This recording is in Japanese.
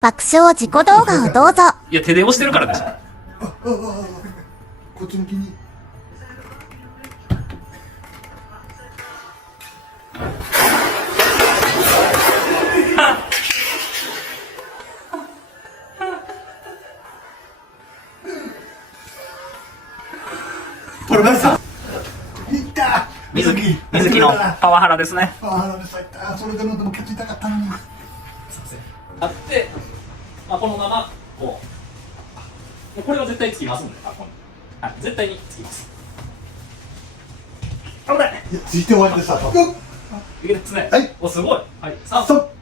爆笑自己動画をどうぞ。いや、手で押してるからでしょ。こっち向きに。取れました。いった。水木のパワハラですね。パワハラでさいった。それでもケツ痛かったのに。あって、まあ、このままこう、これは絶対つきますんで、ここに、はい、絶対につきます。危ない。いや、ついて終わりでした。いけですね。はい。お、すごい。はい、3。ストップ。